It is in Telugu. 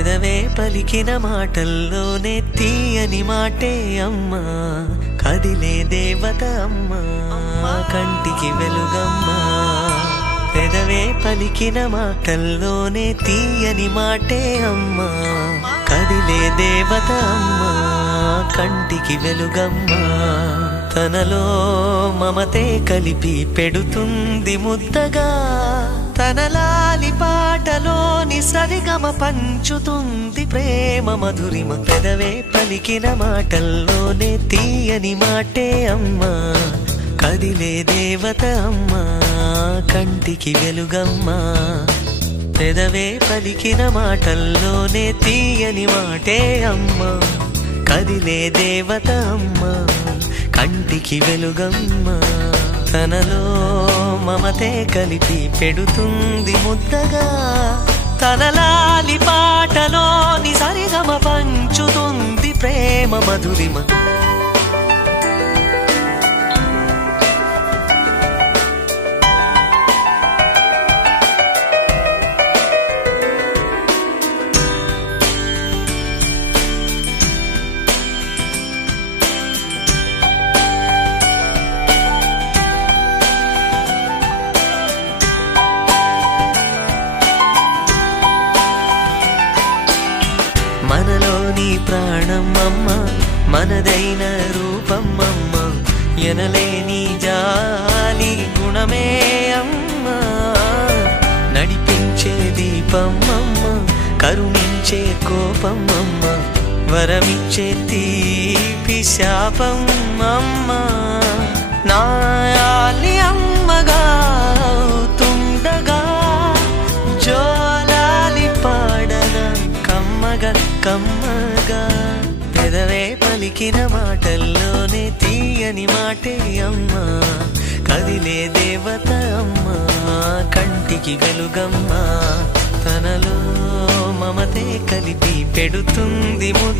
పెదవే పలికిన మాటల్లోనే తీయని మాటే అమ్మా, కదిలే దేవత అమ్మా, కంటికి వెలుగమ్మా. పెదవే పలికిన మాటల్లోనే తీయని మాటే అమ్మా, కదిలే దేవత అమ్మా, కంటికి వెలుగమ్మా. తనలో మమతే కలిపి పెడుతుంది ముద్దగా, తన లాలి పాటలోని సరిగమ పంచుతుంది ప్రేమ మధురిమ. పెదవే పలికిన మాటల్లోనే తీయని మాటే అమ్మా, కదిలే దేవత అమ్మా, కంటికి వెలుగమ్మా. పెదవే పలికిన మాటల్లోనే తీయని మాటే అమ్మా, కదిలే దేవత అమ్మా, కంటికి వెలుగమ్మా. తనలో మమతే కలిపి పెడుతుంది ముద్దగా, తన లాలి పాటలోని సరిగమ పంచుతుంది ప్రేమ మధురిమ. మనలోని ప్రాణం అమ్మ, మనదైన రూపం అమ్మ, ఎనలేని జాలి గుణమే అమ్మ. నడిపించే దీపం అమ్మ, కరుణించే కోపం అమ్మ, వరమిచ్చే తీపి శాపం అమ్మ. నాయాలి అమ్మగా అవుతుండగా, జోలాలి పాడన కమ్మగా కమ్మగా. పెదవే పలికిన మాటల్లోనే తీయని మాటే అమ్మా, కదిలే దేవత అమ్మా, కంటికి వెలుగమ్మా. తనలో మమతే కలిపి పెడుతుంది ముద్ద